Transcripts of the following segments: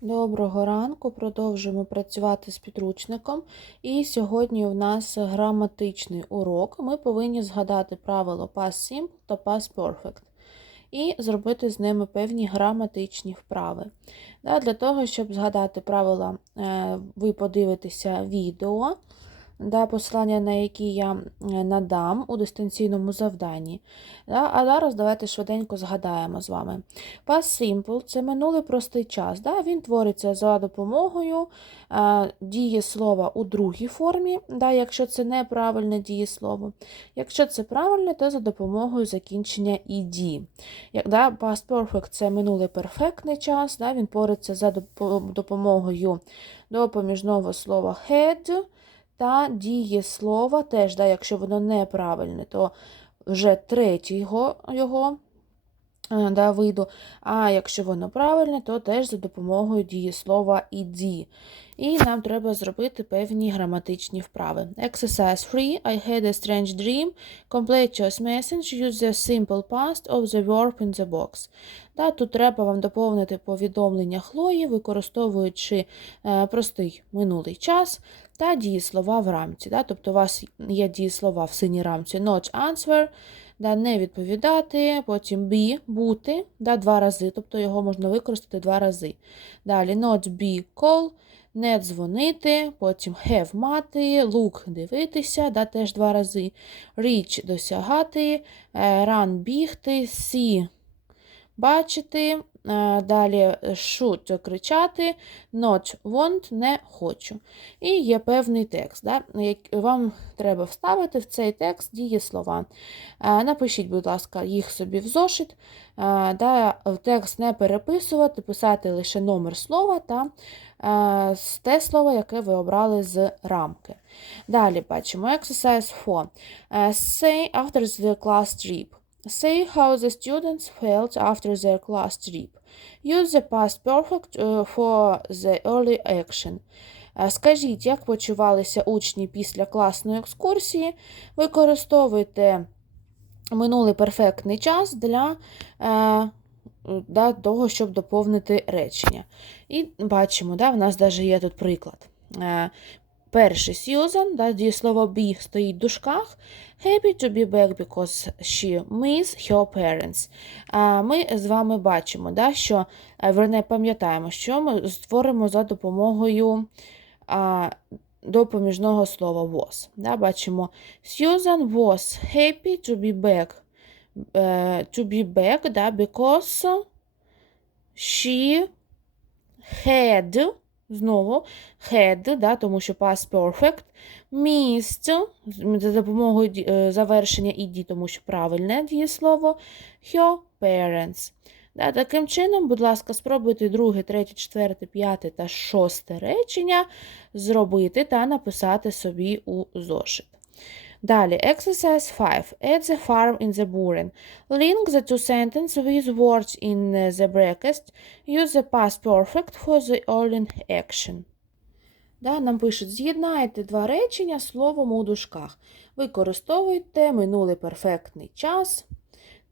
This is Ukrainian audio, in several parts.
Доброго ранку, продовжуємо працювати з підручником. І сьогодні у нас граматичний урок. Ми повинні згадати правило past simple та past perfect і зробити з ними певні граматичні вправи. Для того, щоб згадати правила, е, ви подивитеся відео, да, посилання на які я надам у дистанційному завданні. Да, А зараз давайте швиденько згадаємо з вами. Past simple – це минулий простий час. Да, Він твориться за допомогою е, дієслова у другій формі, да, якщо це неправильне дієслово. Якщо це правильне, то за допомогою закінчення «ed». Як, да, Past perfect – це минулий перфектний час, да, він твориться за допо- допомогою допоміжного слова had та дієслова теж, да, якщо воно неправильне, то вже третього його е, да, виду. А якщо воно правильне, то теж за допомогою дієслова «ed». І нам треба зробити певні граматичні вправи. Exercise 3. I had a strange dream. Complete your message. Use the simple past of the verb in the box. Да, тут треба вам доповнити повідомлення Хлої, використовуючи е, простий минулий час та дієслова в рамці. Да? Тобто у вас є дієслова в синій рамці not answer, да, не відповідати, потім be, бути, да, два рази, тобто його можна використати два рази. Далі not be call, не дзвонити, потім have мати, look дивитися, да, теж два рази. Reach досягати, е, run бігти, see бачити, далі should кричати, not want не хочу. І є певний текст. Да? Вам треба вставити в цей текст дієслова. Е, Напишіть, будь ласка, їх собі в зошит. Е, Да? Текст не переписувати, писати лише номер слова та е, те слово, яке ви обрали з рамки. Далі бачимо exercise 4. Е, Say after the class trip. Say how the students felt after their class trip. Use the past perfect uh, for the early action. Е, Скажіть, як почувалися учні після класної екскурсії. Використовуйте минулий перфектний час для, е, для того, щоб доповнити речення. І бачимо, да, в нас навіть є тут приклад. Перший Сьюзан, да, дієслово be стоїть в дужках. Happy to be back because she miss her parents. А Ми з вами бачимо, да, що е, верне пам'ятаємо, що ми створимо за допомогою а, допоміжного слова was. Да, Бачимо, Susan was happy to be back. е, To be back, да, because she had Знову head, да, тому що past perfect, місце за допомогою е, завершення ed, тому що правильне дієслово, her parents. Да, таким чином, будь ласка, спробуйте друге, третє, четверте, п'яте та шосте речення зробити та написати собі у зошит. Далі, exercise 5. Add the farm in the buren. Link the two sentences with words in uh, the brackets. Use the past perfect for the early action. Да, нам пишуть, з'єднайте два речення словом у дужках. Використовуйте минулий перфектний час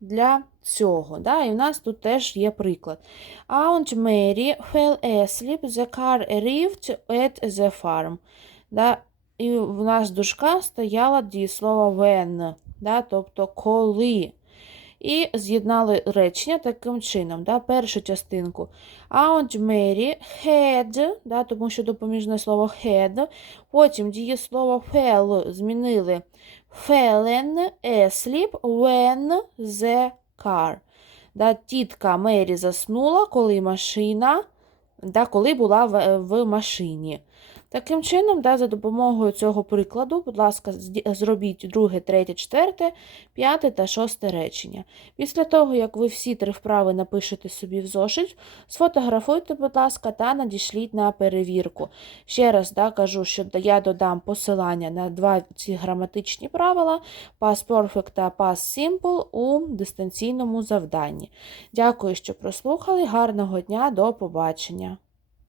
для цього. Да? І в нас тут теж є приклад. Aunt Mary fell asleep, the car arrived at the farm. Да? І в нас дужка стояла дієслово when, да? тобто коли. І з'єднали речення таким чином. Да? Першу частинку. Aunt Mary had, да? тому що допоміжне слово had. Потім дієслово fell змінили fallen asleep when the car. Да? Тітка Мері заснула, коли машина, да? коли була в, в машині. Таким чином, да, за допомогою цього прикладу, будь ласка, зробіть друге, третє, четверте, п'яте та шосте речення. Після того, як ви всі три вправи напишете собі в зошит, сфотографуйте, будь ласка, та надішліть на перевірку. Ще раз да, кажу, що я додам посилання на два ці граматичні правила Past Perfect та Past Simple у дистанційному завданні. Дякую, що прослухали. Гарного дня, до побачення!